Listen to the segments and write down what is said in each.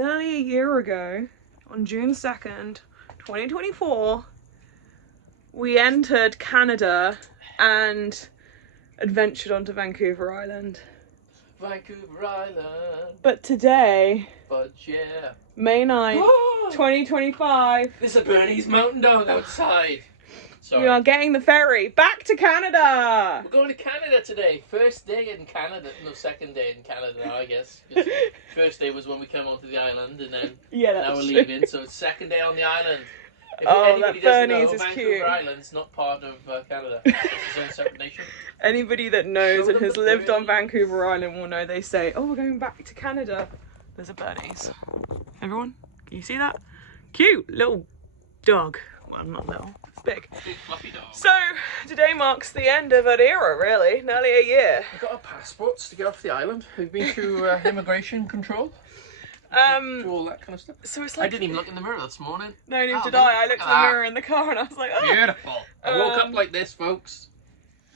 nearly a year ago, on June 2nd, 2024, we entered Canada and adventured onto Vancouver Island. Vancouver Island. But today, yeah. May 9th, 2025, There's a Bernese mountain dog outside. Sorry. we are getting the ferry back to Canada. We're going to Canada today. First day in Canada. No, second day in Canada now, I guess. First day was when we came onto the island, and then now we're leaving. So it's second day on the island. If anybody doesn't know, Vancouver cute. Island's not part of Canada. It's its own separate nation. Anybody that knows and has lived on Vancouver Island will know they say, oh, we're going back to Canada. There's a Bernese. Everyone, can you see that? Cute little dog. Well, not little, it's big. Big fluffy dog. So, today marks the end of an era, really. Nearly a year. We've got our passports to get off the island. We've been through immigration control. Do all that kind of stuff. So it's like, I didn't even look in the mirror this morning. No, neither did I. I looked in the mirror in the car and I was like, oh. Beautiful. I woke up like this, folks.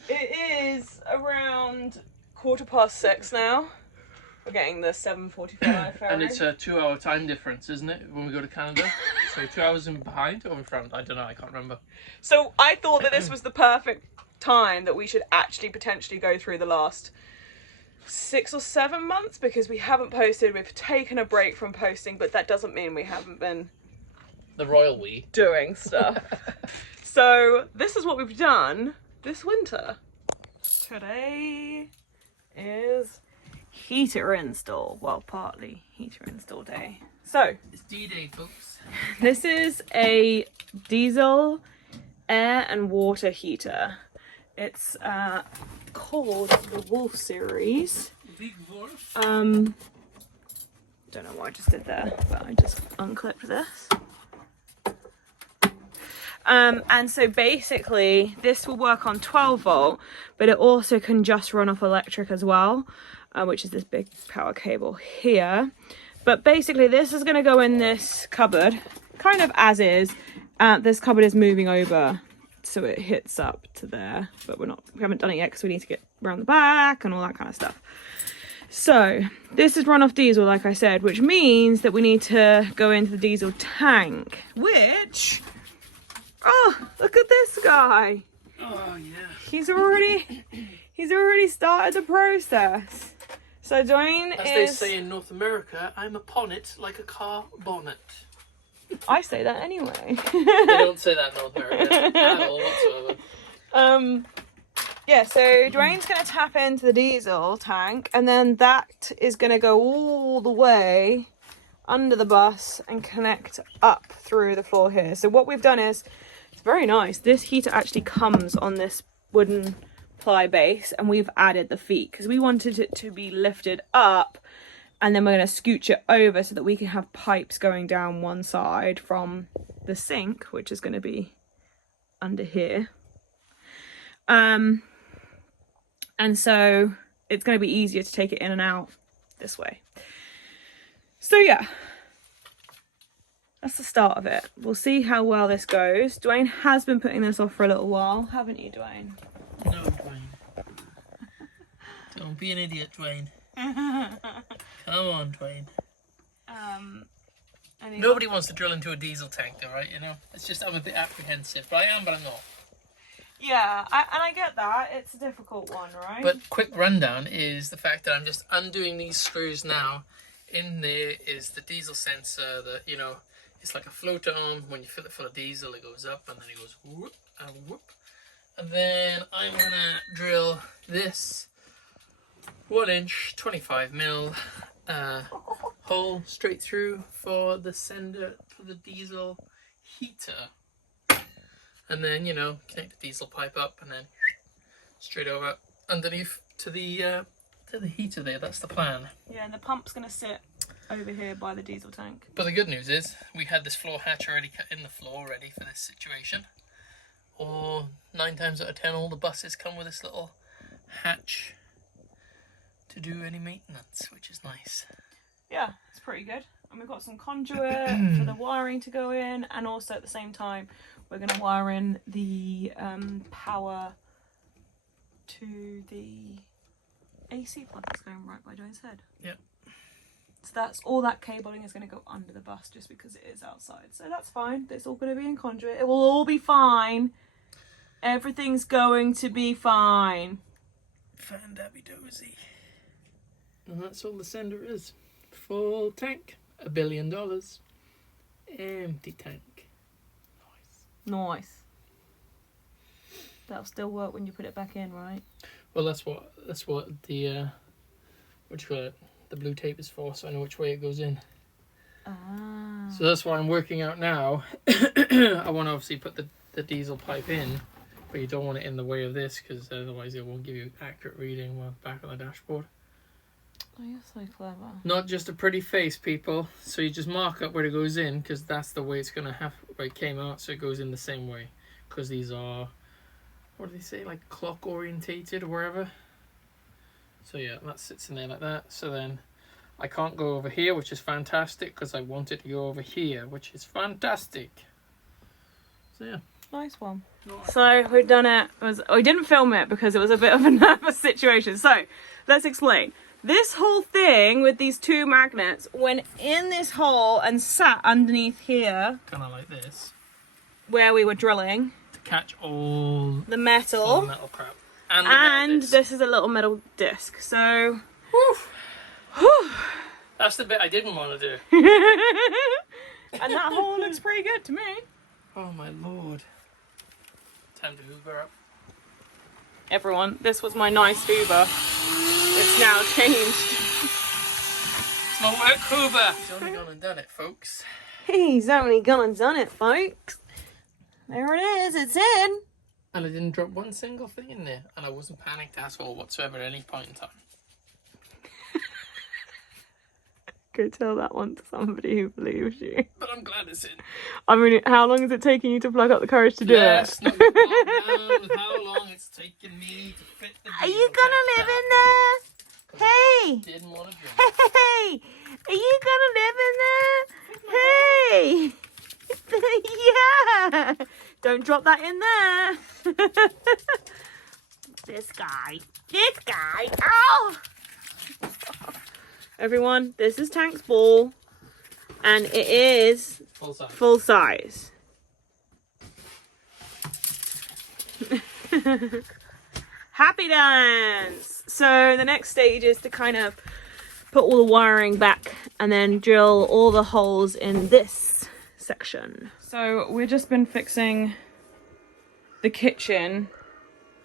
It is around 6:15 now. We're getting the 7:45 ferry. And it's a 2-hour time difference, isn't it, when we go to Canada? So 2 hours in behind or in front? I don't know, I can't remember. So I thought that this was the perfect time that we should actually potentially go through the last 6 or 7 months, because we haven't posted. We've taken a break from posting, but that doesn't mean we haven't been the royal we doing stuff. So this is what we've done this winter. Today is heater install. Well, partly heater install day. So it's D-Day, folks. This is a diesel air and water heater. It's called the Wolf series. Big Wolf. Don't know what I just did there, but I just unclipped this. And so basically this will work on 12 volt, but it also can just run off electric as well, which is this big power cable here. But basically this is going to go in this cupboard, kind of as is. This cupboard is moving over so it hits up to there, but we haven't done it yet because we need to get around the back and all that kind of stuff. So this is run off diesel, like I said, which means that we need to go into the diesel tank, which, oh, look at this guy. Oh yeah. He's already started the process. So Dwayne As they say in North America, I'm upon it like a car bonnet. I say that anyway. They don't say that in North America at all whatsoever. Yeah, so Dwayne's going to tap into the diesel tank, and then that is going to go all the way under the bus and connect up through the floor here. So what we've done is, it's very nice. This heater actually comes on this wooden ply base, and we've added the feet because we wanted it to be lifted up, and then we're going to scooch it over so that we can have pipes going down one side from the sink, which is going to be under here. And so it's going to be easier to take it in and out this way. So yeah, that's the start of it. We'll see how well this goes. Dwayne has been putting this off for a little while, haven't you, Dwayne? No, Dwayne. Don't be an idiot, Dwayne. Come on, Dwayne. Nobody wants to drill into a diesel tank, though, right? You know, it's just, I'm a bit apprehensive, but I am, but I'm not. Yeah, and I get that. It's a difficult one, right? But quick rundown is the fact that I'm just undoing these screws now. In there is the diesel sensor that, you know, it's like a floater arm. When you fill it full of diesel, it goes up and then it goes whoop and whoop. And then I'm going to drill this 1-inch, 25mm hole straight through for the sender for the diesel heater. And then, you know, connect the diesel pipe up and then straight over underneath to the heater there. That's the plan. Yeah, and the pump's going to sit over here by the diesel tank. But the good news is we had this floor hatch already cut in the floor ready for this situation. Or 9 times out of 10, all the buses come with this little hatch to do any maintenance, which is nice. Yeah, it's pretty good. And we've got some conduit for the wiring to go in, and also at the same time we're going to wire in the power to the AC plug that's going right by Joe's head. Yep. So that's all that cabling is going to go under the bus just because it is outside. So that's fine. It's all going to be in conduit. It will all be fine. Everything's going to be fine. Fan-dabby-dozy. And that's all the sender is. Full tank. $1 billion. Empty tank. Nice. That'll still work when you put it back in, right? Well, that's what the what do you call it? The blue tape is for, so I know which way it goes in. Ah. So that's what I'm working out now. I want to obviously put the diesel pipe in, but you don't want it in the way of this because otherwise it won't give you accurate reading while back on the dashboard. Oh, you're so clever. Not just a pretty face, people. So you just mark up where it goes in because that's the way it's going to have, where it came out, so it goes in the same way. Because these are, what do they say, like clock orientated or wherever. So yeah, that sits in there like that. So then I can't go over here, which is fantastic because I want it to go over here, which is fantastic. So yeah. Nice one. So we've done it. We didn't film it because it was a bit of a nervous situation. So let's explain. This whole thing with these two magnets went in this hole and sat underneath here. Kind of like this. Where we were drilling. To catch all the metal. All the metal crap. And, and this is a little metal disc. So. That's the bit I didn't want to do. And that hole looks pretty good to me. Oh my lord. Time to hoover up. Everyone, this was my nice hoover. It's now changed. It's my work hoover. He's only gone and done it, folks. He's only gone and done it, folks. There it is, it's in. And I didn't drop one single thing in there. And I wasn't panicked at all whatsoever at any point in time. Go tell that one to somebody who believes you. But I'm glad it's in. I mean, how long is it taking you to plug up the courage to do it? Not down with how long it's taken me to fit the Are you gonna live in there? Hey! Didn't want to drink. Hey! Are you gonna live in there? Hey! Yeah! Don't drop that in there. This guy. Oh! Everyone, this is Tank's ball, and it is full size. Happy dance! So the next stage is to kind of put all the wiring back and then drill all the holes in this section. So we've just been fixing the kitchen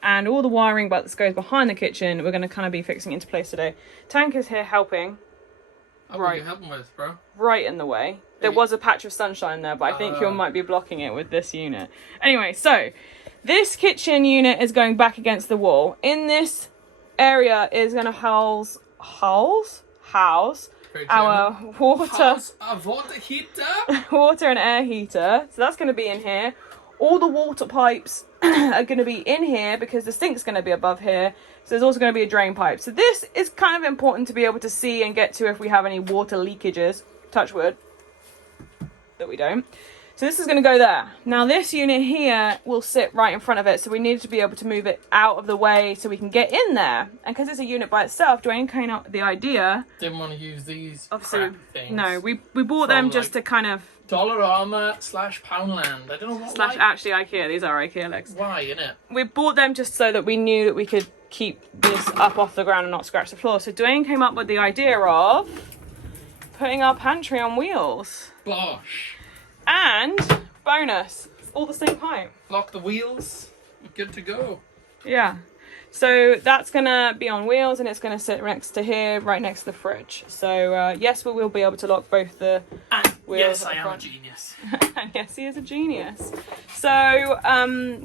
and all the wiring that goes behind the kitchen. We're going to kind of be fixing into place today. Tank is here helping. What are you helping with, bro? Right in the way. There was a patch of sunshine there, but I think you might be blocking it with this unit. Anyway, so this kitchen unit is going back against the wall. In this area is going to house our water and air heater. So that's going to be in here. All the water pipes are going to be in here because the sink's going to be above here. So there's also going to be a drain pipe. So this is kind of important to be able to see and get to if we have any water leakages. Touch wood. That we don't. So this is going to go there. Now this unit here will sit right in front of it. So we needed to be able to move it out of the way so we can get in there. And because it's a unit by itself, Dwayne came up with the idea. Didn't want to use these Obviously, crap things. No, we bought them just to kind of... Dollarama / Poundland. I don't know what. / actually IKEA. These are IKEA legs. Why, innit? We bought them just so that we knew that we could keep this up off the ground and not scratch the floor. So Dwayne came up with the idea of putting our pantry on wheels. Bosh. And bonus, it's all the same height. Lock the wheels. We're good to go. Yeah. So that's gonna be on wheels and it's gonna sit next to here, right next to the fridge. So yes, we will be able to lock both the wheels. Yes, I am a genius. Yes, he is a genius. So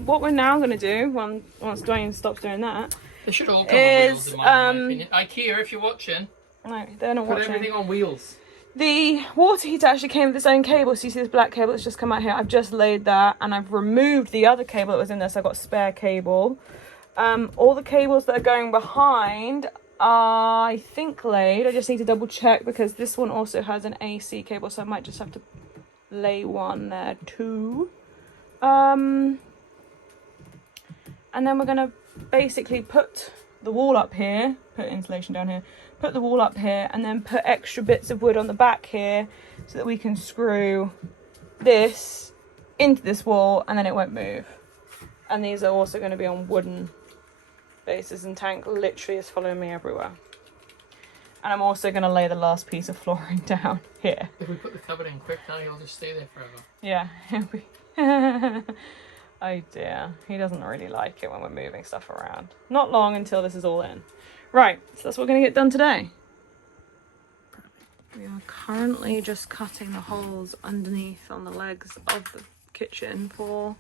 what we're now gonna do, once Dwayne stops doing that, they should all come on wheels in my opinion. IKEA, if you're watching, no, they're not watching. Put everything on wheels. The water heater actually came with its own cable. So you see this black cable that's just come out here. I've just laid that and I've removed the other cable that was in there. So I've got spare cable. All the cables that are going behind are, I think, laid. I just need to double check because this one also has an AC cable. So I might just have to lay one there too. And then we're going to basically put the wall up here. Put insulation down here. Put put the wall up here, and then put extra bits of wood on the back here so that we can screw this into this wall and then it won't move. And these are also going to be on wooden bases, and Tank literally is following me everywhere. And I'm also going to lay the last piece of flooring down here. If we put the cupboard in quick now, he'll just stay there forever. Yeah. Oh dear, he doesn't really like it when we're moving stuff around. Not long until this is all in. Right, so that's what we're going to get done today. We are currently just cutting the holes underneath on the legs of the kitchen for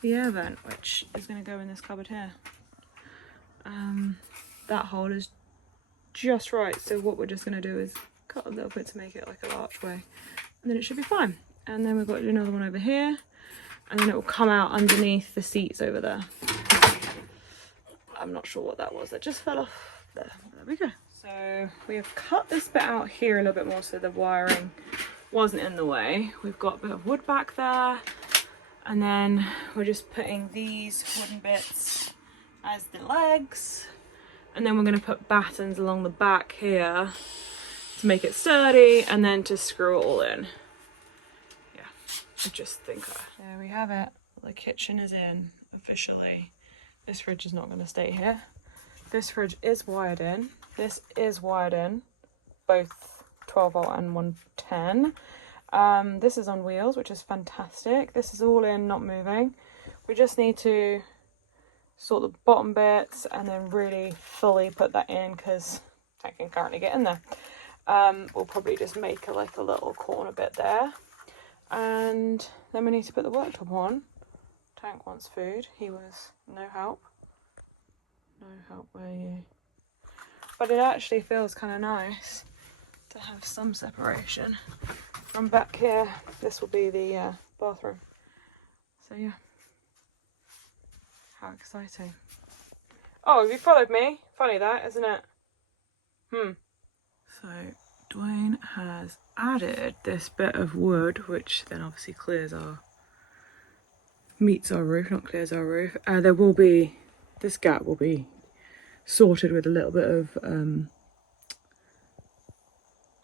the air vent, which is going to go in this cupboard here. That hole is just right, so what we're just going to do is cut a little bit to make it like an archway, and then it should be fine. And then we've got to do another one over here, and then it will come out underneath the seats over there. I'm not sure what that was, that just fell off there. There we go. So we have cut this bit out here a little bit more so the wiring wasn't in the way. We've got a bit of wood back there, and then we're just putting these wooden bits as the legs, and then we're going to put battens along the back here to make it sturdy, and then to screw it all in. Yeah, I just think there we have it. The kitchen is in officially. This fridge is not going to stay here. This fridge is wired in. This is wired in, both 12 volt and 110. This is on wheels, which is fantastic. This is all in, not moving. We just need to sort the bottom bits and then really fully put that in, because I can currently get in there. We'll probably just make a little corner bit there. And then we need to put the worktop on. Tank wants food. He was no help. No help, were you? But it actually feels kind of nice to have some separation. From back here, this will be the bathroom. So yeah. How exciting. Oh, have you followed me? Funny that, isn't it? So Dwayne has added this bit of wood, which then obviously meets our roof, not clears our roof. There will be, this gap will be sorted with a little bit of, I don't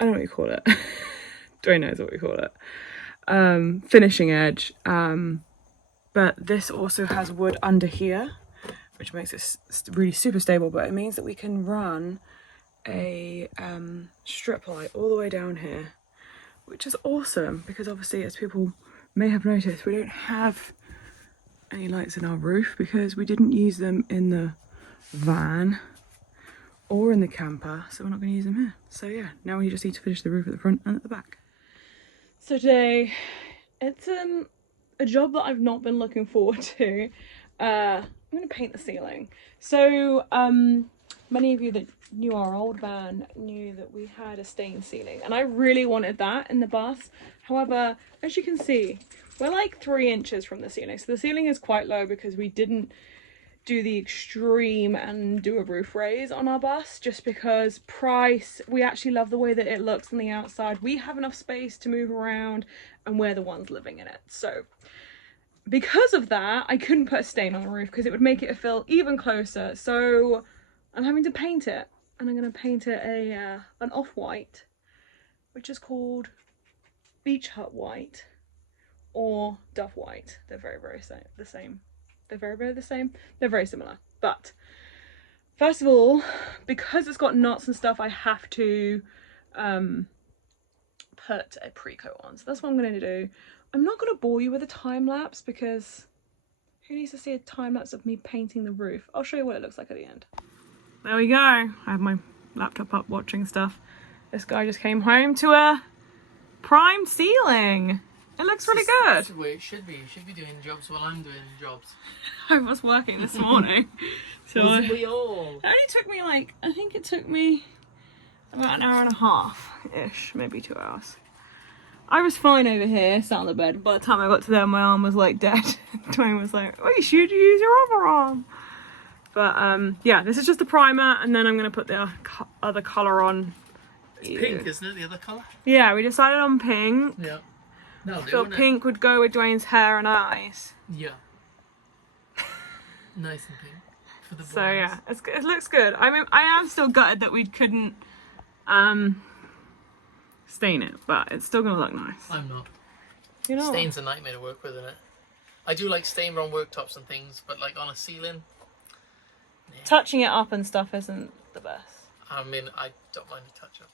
know what you call it. Dwayne knows what we call it. Finishing edge. But this also has wood under here, which makes it really super stable, but it means that we can run a strip light all the way down here, which is awesome, because obviously, as people may have noticed, we don't have any lights in our roof because we didn't use them in the van or in the camper, so we're not going to use them here. So yeah, now we just need to finish the roof at the front and at the back. So today, it's a job that I've not been looking forward to. I'm going to paint the ceiling. So many of you that knew our old van knew that we had a stained ceiling, and I really wanted that in the bus. However, as you can see, we're like 3 inches from the ceiling, so the ceiling is quite low because we didn't do the extreme and do a roof raise on our bus, just because price, we actually love the way that it looks on the outside. We have enough space to move around, and we're the ones living in it. So because of that, I couldn't put a stain on the roof because it would make it feel even closer. So I'm having to paint it, and I'm going to paint it an off-white, which is called Beach Hut White or Dove White. They're very, very the same. They're very, very the same. They're very similar. But first of all, because it's got knots and stuff, I have to put a pre-coat on. So that's what I'm going to do. I'm not going to bore you with a time lapse because who needs to see a time lapse of me painting the roof? I'll show you what it looks like at the end. There we go. I have my laptop up watching stuff. This guy just came home to a primed ceiling. It looks really good. That's the way it should be. You should be doing jobs while I'm doing jobs. I was working this morning. So Wasn't we all? It only took me I think it took me about an hour and a half-ish, maybe 2 hours. I was fine over here, sat on the bed. By the time I got to there, my arm was like dead. Dwayne was like, oh, you should use your other arm. But yeah, this is just a primer, and then I'm going to put the other colour on. It's pink, isn't it? The other colour? Yeah, we decided on pink. Yeah. No, So pink would go with Dwayne's hair and eyes. Yeah. Nice and pink. For the So boys. yeah, it looks good. I mean, I am still gutted that we couldn't stain it, but it's still gonna look nice. I'm not. You know, Stain's a nightmare to work with, isn't it? I do like stain on worktops and things, but like on a ceiling, touching it up and stuff isn't the best. I mean, I don't mind a touch up.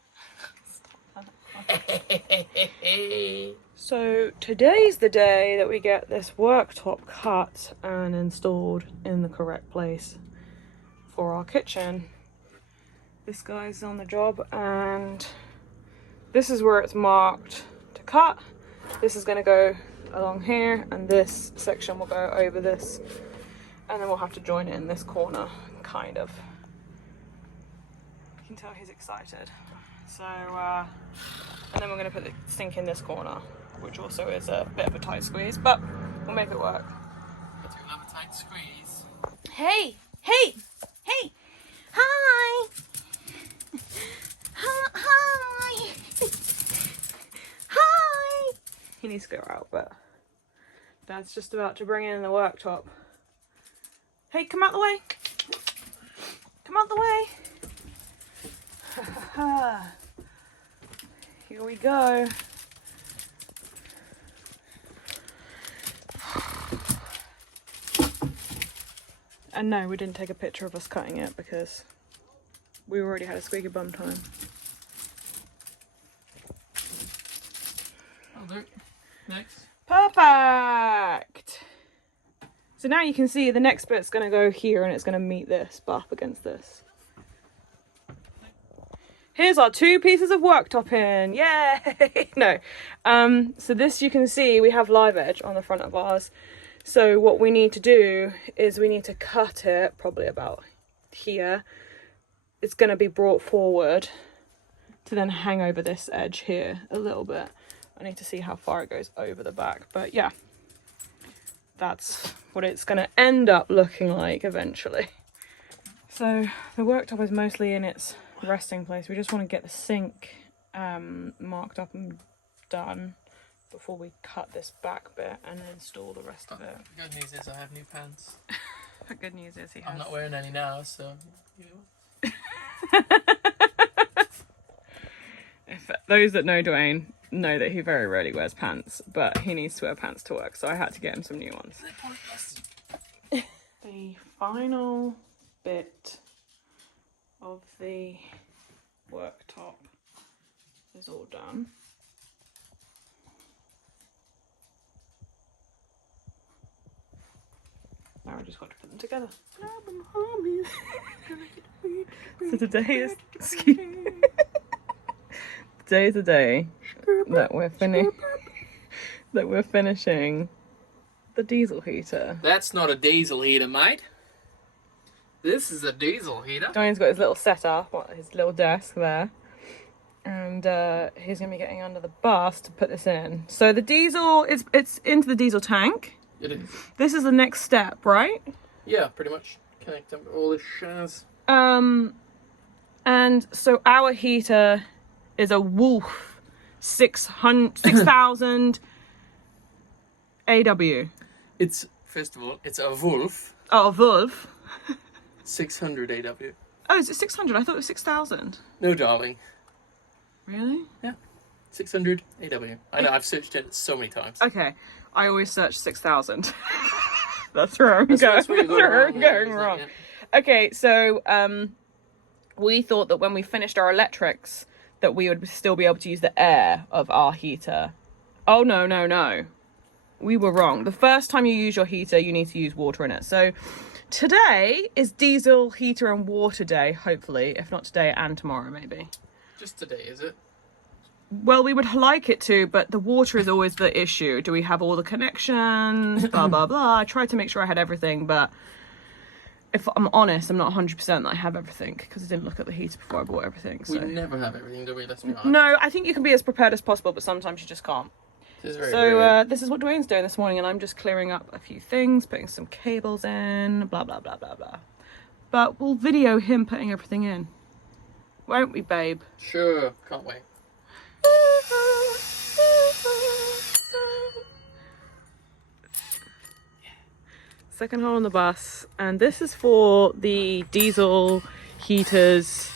So today's the day that we get this worktop cut and installed in the correct place for our kitchen. This guy's on the job and this is where it's marked to cut. This is going to go along here and this section will go over this, and then we'll have to join it in this corner, kind of. You can tell he's excited. So and then we're going to put the sink in this corner, which also is a bit of a tight squeeze, but we'll make it work. Let's do another tight squeeze. Hey, hey, hey, hi, hi, hi. He needs to go out, but Dad's just about to bring in the worktop. Hey, come out the way. Come out the way. Here we go. And no, we didn't take a picture of us cutting it because we already had a squeaky bum time. I'll do it. Next. Perfect! So now you can see the next bit's going to go here and it's going to meet this, but up against this. Here's our 2 pieces of worktop in. Yay! No. So this, you can see we have live edge on the front of ours. So what we need to do is we need to cut it probably about here. It's going to be brought forward to then hang over this edge here a little bit. I need to see how far it goes over the back, but yeah, that's what it's going to end up looking like eventually. So the worktop is mostly in its resting place. We just want to get the sink marked up and done before we cut this back bit and install the rest of it. The good news is I have new pants. The good news is he has. I'm not wearing any now, so. If those that know Dwayne know that he very rarely wears pants, but he needs to wear pants to work, so I had to get him some new ones. The final bit of the worktop is all done. Now I just got to put them together. So today is today is the day that we're finishing the diesel heater. That's not a diesel heater, mate. This is a diesel heater. Dwayne's got his little setup, his little desk there. And he's going to be getting under the bus to put this in. So the diesel, it's into the diesel tank. It is. This is the next step, right? Yeah, pretty much. Connect up all this shaz. And so our heater is a Wolf 6000 AW. It's, first of all, it's a Wolf. Oh, a Wolf. 600 AW. Oh, is it 600? I thought it was 6000. No, darling. Really? Yeah. 600 AW. I know, I've searched it so many times. Okay. I always search 6000. That's where I'm That's where going. you're Going wrong. Yeah. Okay, so we thought that when we finished our electrics that we would still be able to use the air of our heater. Oh, no. We were wrong. The first time you use your heater, you need to use water in it. So today is diesel heater and water day, hopefully. If not today, and tomorrow, maybe. Just today, is it? Well, we would like it to, but the water is always the issue. Do we have all the connections? Blah, blah, blah. I tried to make sure I had everything, but if I'm honest, I'm not 100% that I have everything because I didn't look at the heater before I bought everything. So. We never have everything, do we? Let's be honest. No, I think you can be as prepared as possible, but sometimes you just can't. This is very So rare. this is what Dwayne's doing this morning, and I'm just clearing up a few things, putting some cables in, blah, blah, blah, blah, blah. But we'll video him putting everything in. Won't we, babe? Sure, can't wait. second hole on the bus, and this is for the diesel heaters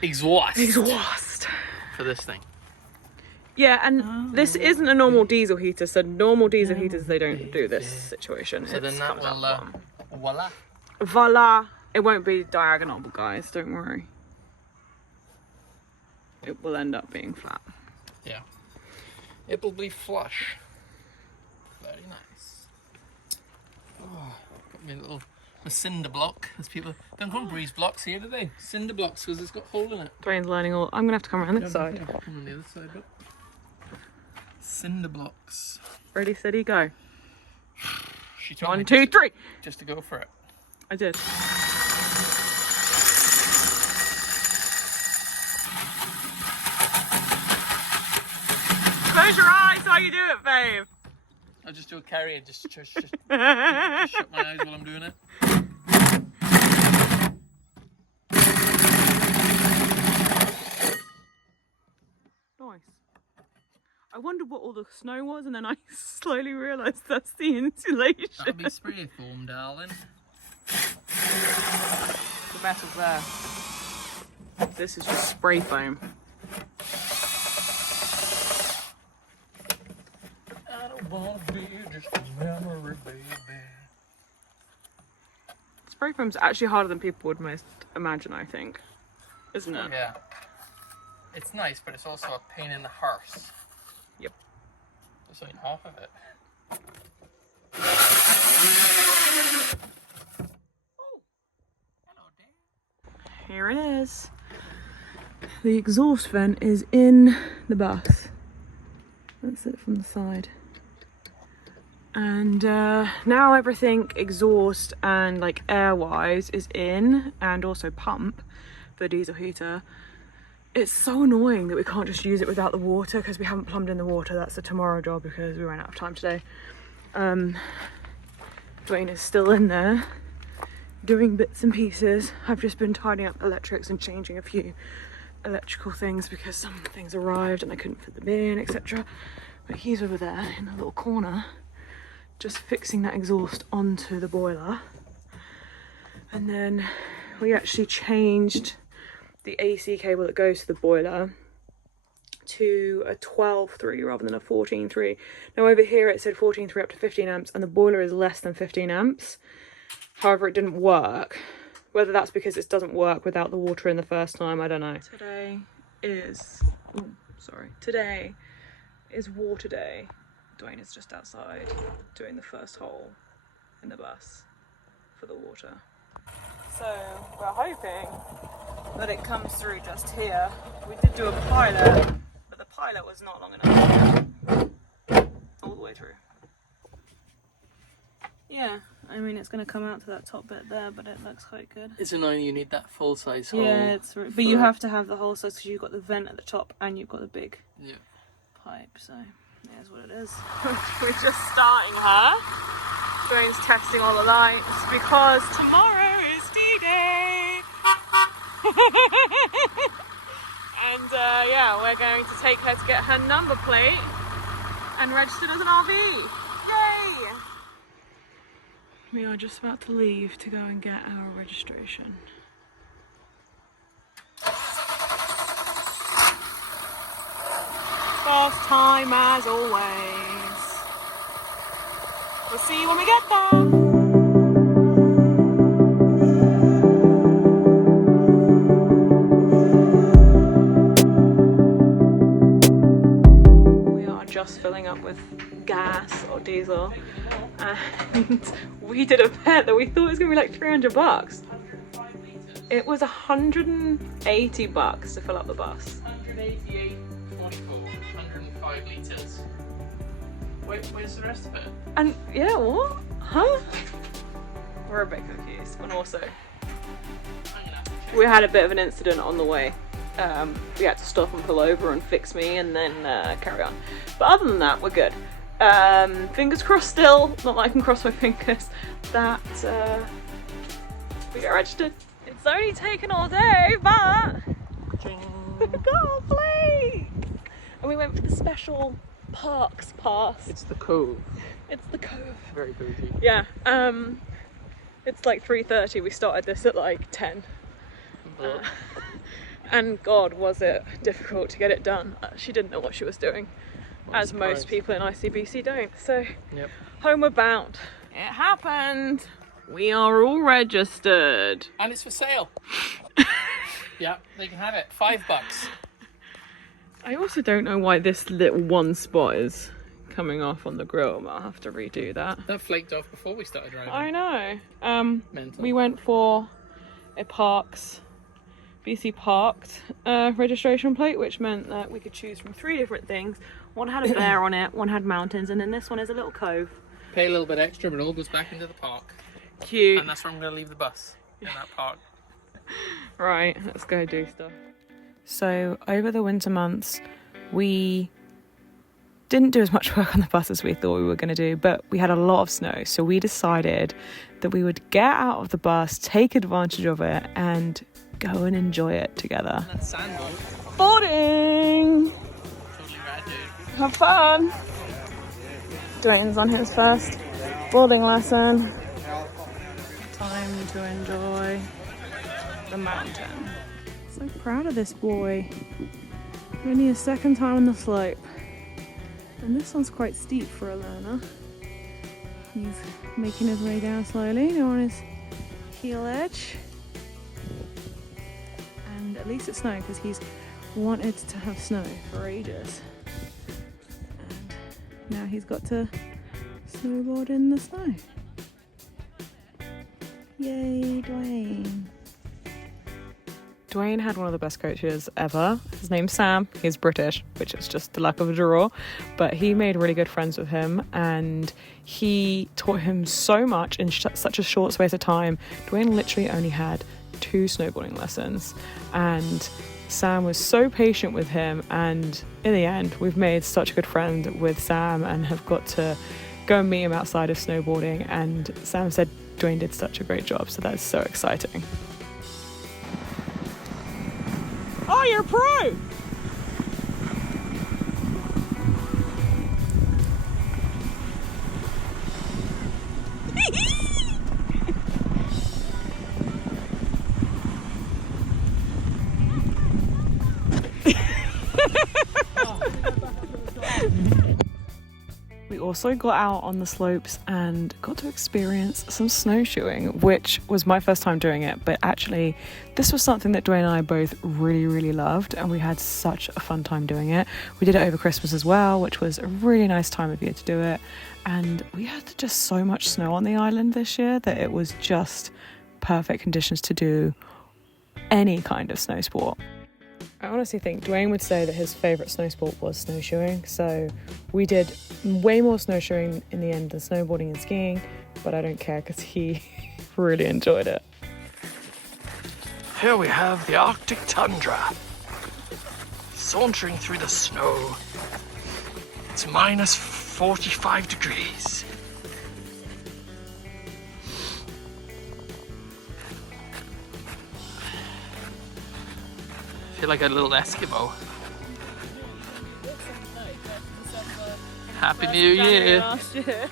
exhaust for this thing. Yeah, and this isn't a normal diesel heater, so normal diesel heaters, they don't do this situation. So then that will voila, it won't be diagonal, guys, don't worry. It will end up being flat. Yeah, it will be flush. Very nice. Oh, got me a little cinder block, as people don't call them breeze blocks here, do they? Cinder blocks, because it's got a hole in it. Dwayne's learning all. I'm gonna have to come around this side. Yeah, come on the other side, but cinder blocks. Ready, steady, go. She told 1, me 2, 3. Just to go for it. I did. Close your eyes while you do it, babe. I'll just do a carry and just shut my eyes while I'm doing it. Nice. I wondered what all the snow was, and then I slowly realised that's the insulation. That'll be spray foam, darling. The metal's there. This is just spray foam. I don't want to be just a memory, baby. Spray foam's actually harder than people would most imagine, I think. Isn't it? Yeah. It's nice, but it's also a pain in the arse. Yep. There's only half of it. Oh. Hello, Dan. Here it is. The exhaust vent is in the bus. That's it from the side. And now everything exhaust and like air wise is in, and also pump for diesel heater. It's so annoying that we can't just use it without the water, because we haven't plumbed in the water. That's a tomorrow job because we ran out of time today. Dwayne is still in there doing bits and pieces. I've just been tidying up electrics and changing a few electrical things because some things arrived and I couldn't fit them in, etc. But he's over there in the little corner just fixing that exhaust onto the boiler. And then we actually changed the AC cable that goes to the boiler to a 12.3 rather than a 14.3. Now over here it said 14.3 up to 15 amps, and the boiler is less than 15 amps. However, it didn't work. Whether that's because it doesn't work without the water in the first time, I don't know. Today is water day. Dwayne is just outside doing the first hole in the bus for the water. So we're hoping that it comes through just here. We did do a pilot, but the pilot was not long enough all the way through. Yeah, I mean it's going to come out to that top bit there, but it looks quite good. It's annoying you need that full size hole. Yeah, but you have to have the whole size because you've got the vent at the top and you've got the big pipe, so here's what it is. We're just starting her. Dwayne's testing all the lights because tomorrow is D-Day. And yeah, we're going to take her to get her number plate and registered as an RV. Yay! We are just about to leave to go and get our registration. First time as always. We'll see you when we get there. We are just filling up with gas or diesel, and we did a bet that we thought it was gonna be like $300. 105 litres. It was $180 to fill up the bus. 188.44, 105 litres. Where's the rest of it? And yeah, what? Huh? We're a bit confused. And also, we had a bit of an incident on the way. We had to stop and pull over and fix me and then carry on. But other than that, we're good. Fingers crossed still, not that I can cross my fingers, that we get registered. It's only taken all day, but go play! And we went for the special Parks Pass. It's the Cove. It's the Cove. Very bougie. Yeah. It's like 3:30. We started this at like 10. And God, was it difficult to get it done. She didn't know what she was doing, as most people in ICBC don't. So, yep. Homeward bound. It happened. We are all registered. And it's for sale. Yeah, they can have it. $5. I also don't know why this little one spot is coming off on the grill. I'll have to redo that. That flaked off before we started driving. I know. Mental. We went for a BC Parked registration plate, which meant that we could choose from 3 different things. One had a bear on it, one had mountains, and then this one is a little cove. Pay a little bit extra, but it all goes back into the park. Cute. And that's where I'm going to leave the bus, in that park. Right, let's go do stuff. So over the winter months, we didn't do as much work on the bus as we thought we were going to do, but we had a lot of snow, so we decided that we would get out of the bus, take advantage of it, and go and enjoy it together. That's sandboard. Boarding! Totally rad, dude. Have fun! Dwayne's on his first boarding lesson. Time to enjoy the mountain. So proud of this boy. Only his second time on the slope. And this one's quite steep for a learner. He's making his way down slowly, on his heel edge. And at least it's snowing because he's wanted to have snow for ages. And now he's got to snowboard in the snow. Yay, Dwayne. Dwayne had one of the best coaches ever. His name's Sam. He's British, which is just the luck of the draw. But he made really good friends with him, and he taught him so much in such a short space of time. Dwayne literally only had 2 snowboarding lessons, and Sam was so patient with him, and in the end we've made such a good friend with Sam and have got to go and meet him outside of snowboarding, and Sam said Dwayne did such a great job, so that's so exciting. Oh, you're a pro! We also got out on the slopes and got to experience some snowshoeing, which was my first time doing it, but actually this was something that Dwayne and I both really loved, and we had such a fun time doing it. We did it over Christmas as well, which was a really nice time of year to do it, and we had just so much snow on the island this year that it was just perfect conditions to do any kind of snow sport. I honestly think Dwayne would say that his favourite snow sport was snowshoeing, so we did way more snowshoeing in the end than snowboarding and skiing, but I don't care because he really enjoyed it. Here we have the Arctic tundra, sauntering through the snow. It's minus 45 degrees. I feel like a little Eskimo. Happy New Year! Last year.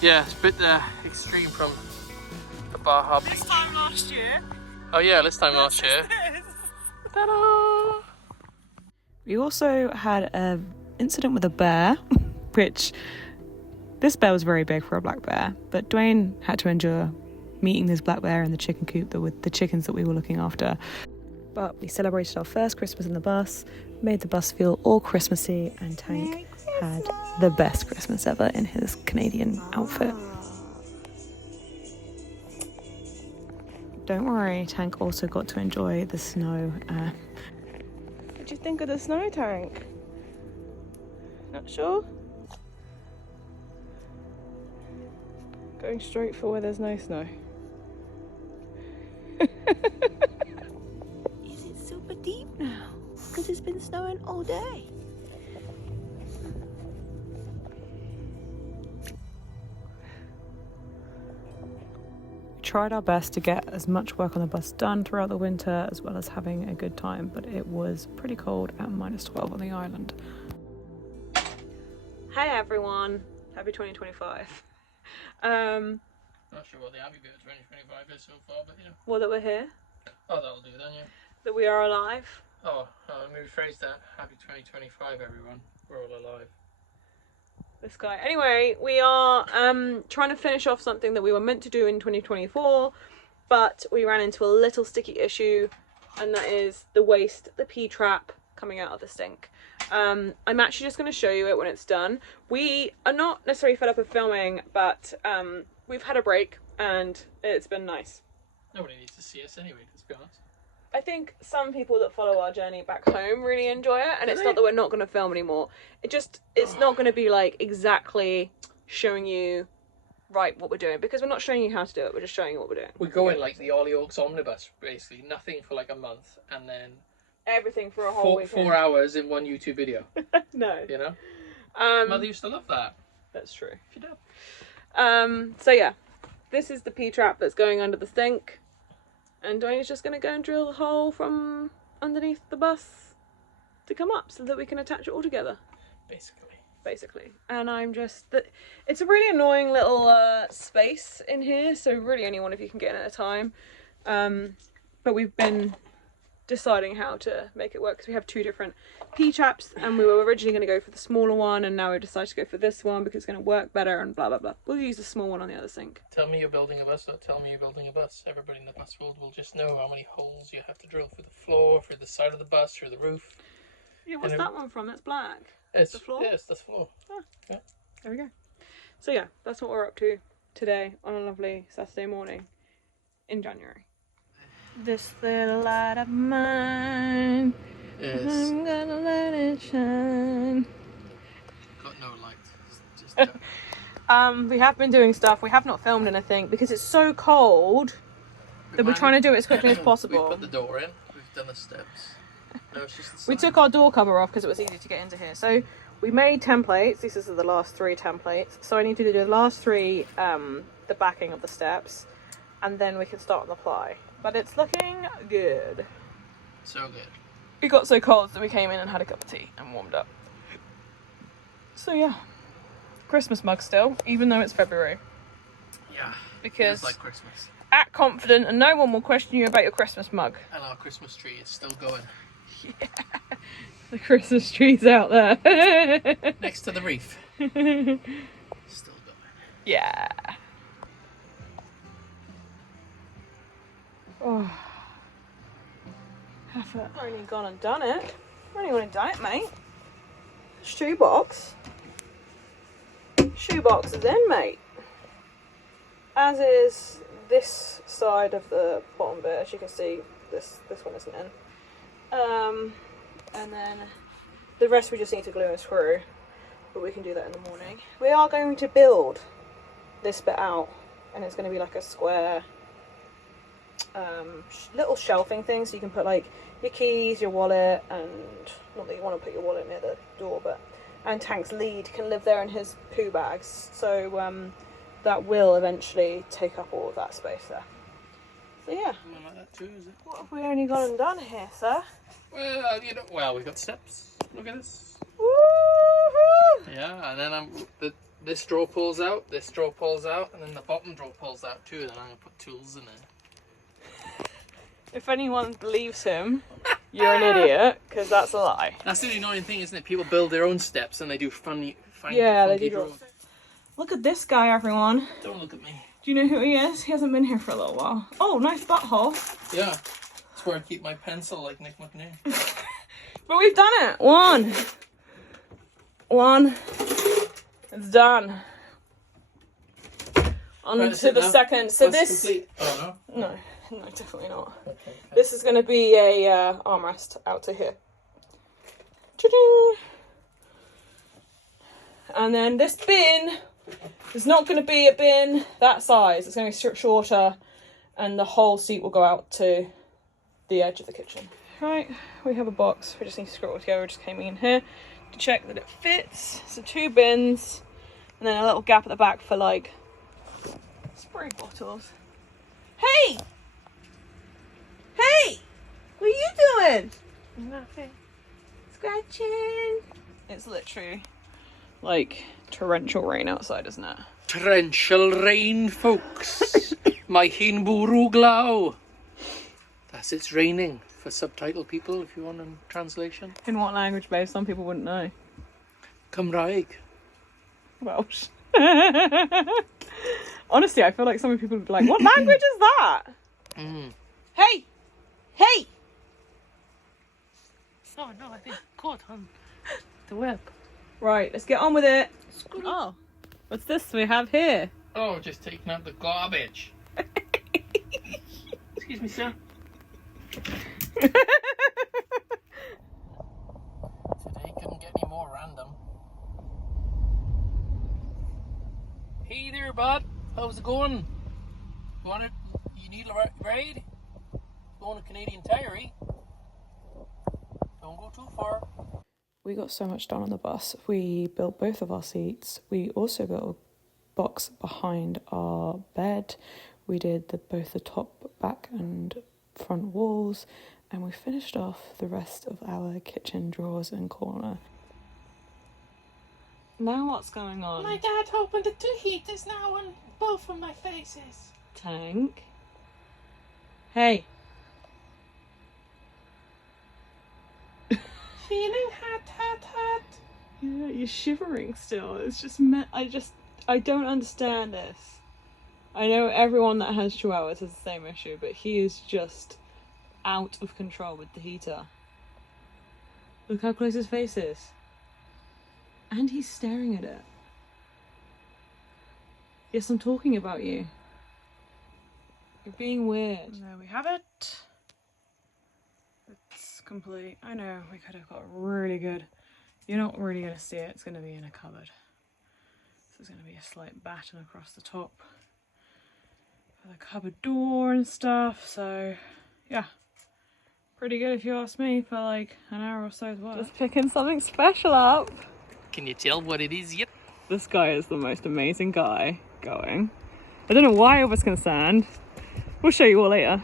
Yeah, it's a bit extreme from the bar hop. This time last year. Oh yeah, this time last year. Ta-da! We also had an incident with a bear, which this bear was very big for a black bear, but Dwayne had to endure meeting this black bear in the chicken coop with the chickens that we were looking after. But we celebrated our first Christmas in the bus, made the bus feel all Christmassy, and Tank had the best Christmas ever in his Canadian outfit. Don't worry, Tank also got to enjoy the snow. What do you think of the snow, Tank? Not sure? Going straight for where there's no snow. Is it super deep now? Because it's been snowing all day. Tried our best to get as much work on the bus done throughout the winter, as well as having a good time, but it was pretty cold at -12 on the island. everyone. Happy 2025. Not sure what the happy bit of 2025 is so far, but you know. Well, that we're here. Oh, that'll do then, yeah. That we are alive. Oh, let me rephrase that. Happy 2025, everyone. We're all alive. This guy. Anyway, we are trying to finish off something that we were meant to do in 2024, but we ran into a little sticky issue, and that is the waste, the pee trap coming out of the sink. I'm actually just going to show you it when it's done. We are not necessarily fed up with filming, but we've had a break and it's been nice. Nobody needs to see us anyway, let's be honest. I think some people that follow our journey back home really enjoy it, and Do it's they? not that we're not going to film anymore. It's not going to be like exactly showing you right what we're doing, because we're not showing you how to do it, we're just showing you what we're doing. We go in like the Ollie Oaks omnibus, basically. Nothing for like a month, and then Everything for a whole weekend. 4 hours in one YouTube video, No. you know? Mother used to love that. That's true. She did. So yeah, this is the pee trap that's going under the sink, and Dwayne's just going to go and drill the hole from underneath the bus to come up so that we can attach it all together. Basically. And I'm just it's a really annoying little space in here, so really only one of you can get in at a time. But we've been deciding how to make it work because we have 2 different pee traps, and we were originally going to go for the smaller one, and now we've decided to go for this one because it's going to work better and blah blah blah. We'll use the small one on the other sink. Tell me you're building a bus, or tell me you're building a bus. Everybody in the bus world will just know how many holes you have to drill through the floor, through the side of the bus, through the roof. Yeah, what's that one from? That's black. It's the floor? Yes, that's the floor. Oh. Yeah. There we go. So yeah, that's what we're up to today on a lovely Saturday morning in January. This little light of mine, Yes. I'm gonna let it shine. Got no light. Just We have been doing stuff. We have not filmed anything because it's so cold that we're trying to do it as quickly as possible. We put the door in. We've done the steps. No, it's just the We sign. took our door cover off because it was easy to get into here. So we made templates. These are the last 3 templates. So I need to do the last 3, the backing of the steps, and then we can start on the ply. But it's looking good. So good. It got so cold that we came in and had a cup of tea and warmed up. So yeah, Christmas mug still, even though it's February. Yeah. Because Feels like Christmas. act confident and no one will question you about your Christmas mug. And our Christmas tree is still going. Yeah. The Christmas tree's out there. Next to the reef. Still going. Yeah. Oh. I've only gone and done it. I've only gone and done it, mate. Shoebox. Shoebox is in, mate. As is this side of the bottom bit. As you can see, this one isn't in. And then the rest we just need to glue and screw, but we can do that in the morning. We are going to build this bit out, and it's going to be like a square little shelving thing, so you can put like your keys, your wallet, and not that you want to put your wallet near the door, but and Tank's lead can live there in his poo bags, so that will eventually take up all of that space there. So yeah. Something like that too, is it? What have we only got and done here, sir? Well, you know, well, we've got steps. Look at this. Woohoo! Yeah, and then this drawer pulls out, this drawer pulls out, and then the bottom drawer pulls out too, and then I'm going to put tools in there. If anyone believes him, you're an idiot, because that's a lie. That's the annoying thing, isn't it? People build their own steps and they do funky Yeah, they funky do. drawers. Look at this guy, everyone. Don't look at me. Do you know who he is? He hasn't been here for a little while. Oh, nice butthole. Yeah, that's where I keep my pencil, like Nick McNair. But we've done it. One. It's done. On Right, to the now. second. So That's this... complete. Oh, No, definitely not. no? This is going to be a armrest out to here. Cha-ching! And then this bin is not going to be a bin that size. It's going to be shorter, and the whole seat will go out to the edge of the kitchen. Right, we have a box. We just need to screw it all together. We just came in here to check that it fits. So 2 bins, and then a little gap at the back for like spray bottles. Hey! Hey! What are you doing? Nothing. Scratching. It's literally like torrential rain outside, isn't it? Torrential rain, folks. My hin bwrw glaw. That's it's raining for subtitle people if you want a translation. In what language, babe? Some people wouldn't know. Cymraeg. Welsh. Honestly, I feel like some people would be like, what language is that? Hey! Hey! Oh no, I think caught on the web. Right, let's get on with it. Oh, what's this we have here? Oh, just taking out the garbage. Excuse me, sir. Today couldn't get any more random. Hey there, bud. How's it going? You need a ride? Going to Canadian Tire, eh? Don't go too far. We got so much done on the bus. We built both of our seats. We also built a box behind our bed. We did both the top, back and front walls. And we finished off the rest of our kitchen drawers and corner. Now what's going on? My dad opened the two heaters now on both of my faces. Tank. Hey. Feeling hot. Yeah, you're shivering still. It's just I don't understand this. I know everyone that has chihuahuas has the same issue, but he is just out of control with the heater. Look how close his face is. And he's staring at it. Yes, I'm talking about you. You're being weird. There we have it. It's complete. I know, we could have got really good. You're not really going to see it. It's going to be in a cupboard. So there's going to be a slight batten across the top for the cupboard door and stuff. So, yeah. Pretty good if you ask me for like an hour or so's work. Just picking something special up. Can you tell what it is yet? This guy is the most amazing guy going. I don't know why I was concerned. We'll show you all later.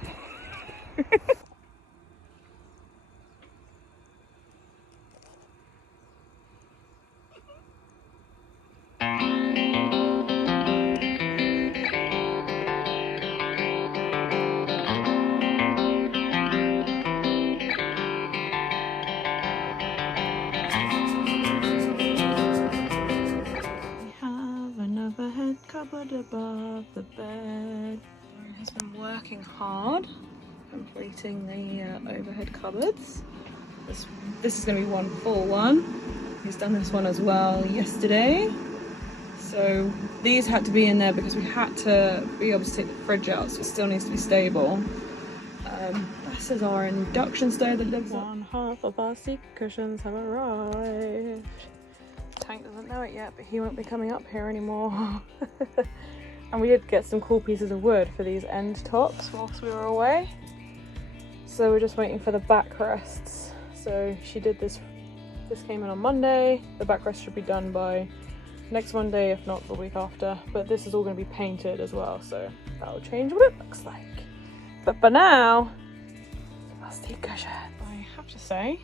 Cupboard above the bed. Lauren has been working hard completing the overhead cupboards. This is going to be one full one. He's done this one as well yesterday. So these had to be in there because we had to be able to take the fridge out, so it still needs to be stable. This is our induction stove that lives on. Half of our seat cushions have arrived. Tank doesn't know it yet, but he won't be coming up here anymore. And we did get some cool pieces of wood for these end tops whilst we were away. So we're just waiting for the backrests. So she did this came in on Monday. The backrest should be done by next Monday, if not the week after. But this is all going to be painted as well, so that will change what it looks like. But for now, that's the cushion. I have to say,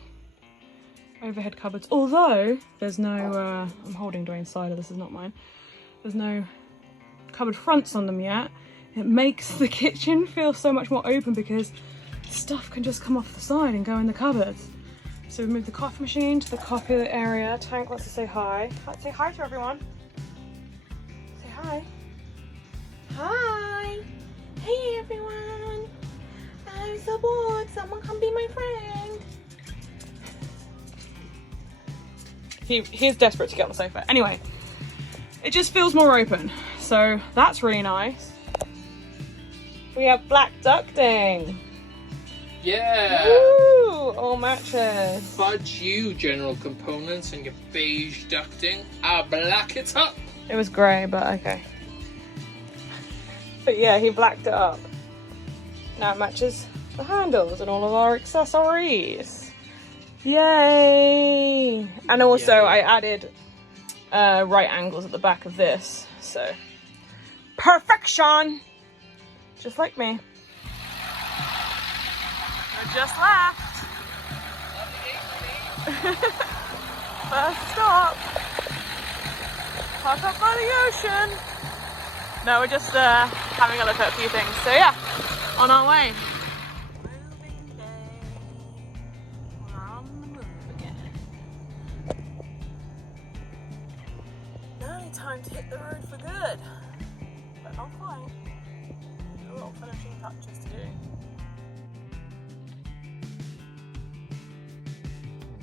overhead cupboards, although there's no I'm holding Dwayne's cider, this is not mine, there's no cupboard fronts on them yet. It makes the kitchen feel so much more open because stuff can just come off the side and go in the cupboards. So we moved the coffee machine to the coffee area. Tank wants to say hi. Let's say hi to everyone. Say hi. Hi. Hey everyone. I'm so bored. Someone come be my friend. He's desperate to get on the sofa. Anyway, it just feels more open. So that's really nice. We have black ducting. Yeah. Woo! All matches. Fudge you, general components, and your beige ducting. I'll black it up. It was grey, but okay. But yeah, he blacked it up. Now it matches the handles and all of our accessories. Yay! And also I added right angles at the back of this, so perfection! Just like me. I just left. First stop. Park up by the ocean. No, we're just having a look at a few things. So yeah, on our way. Moving day. We're on the move again. Now time to hit the road for good. But not quite. A little finishing touches to do.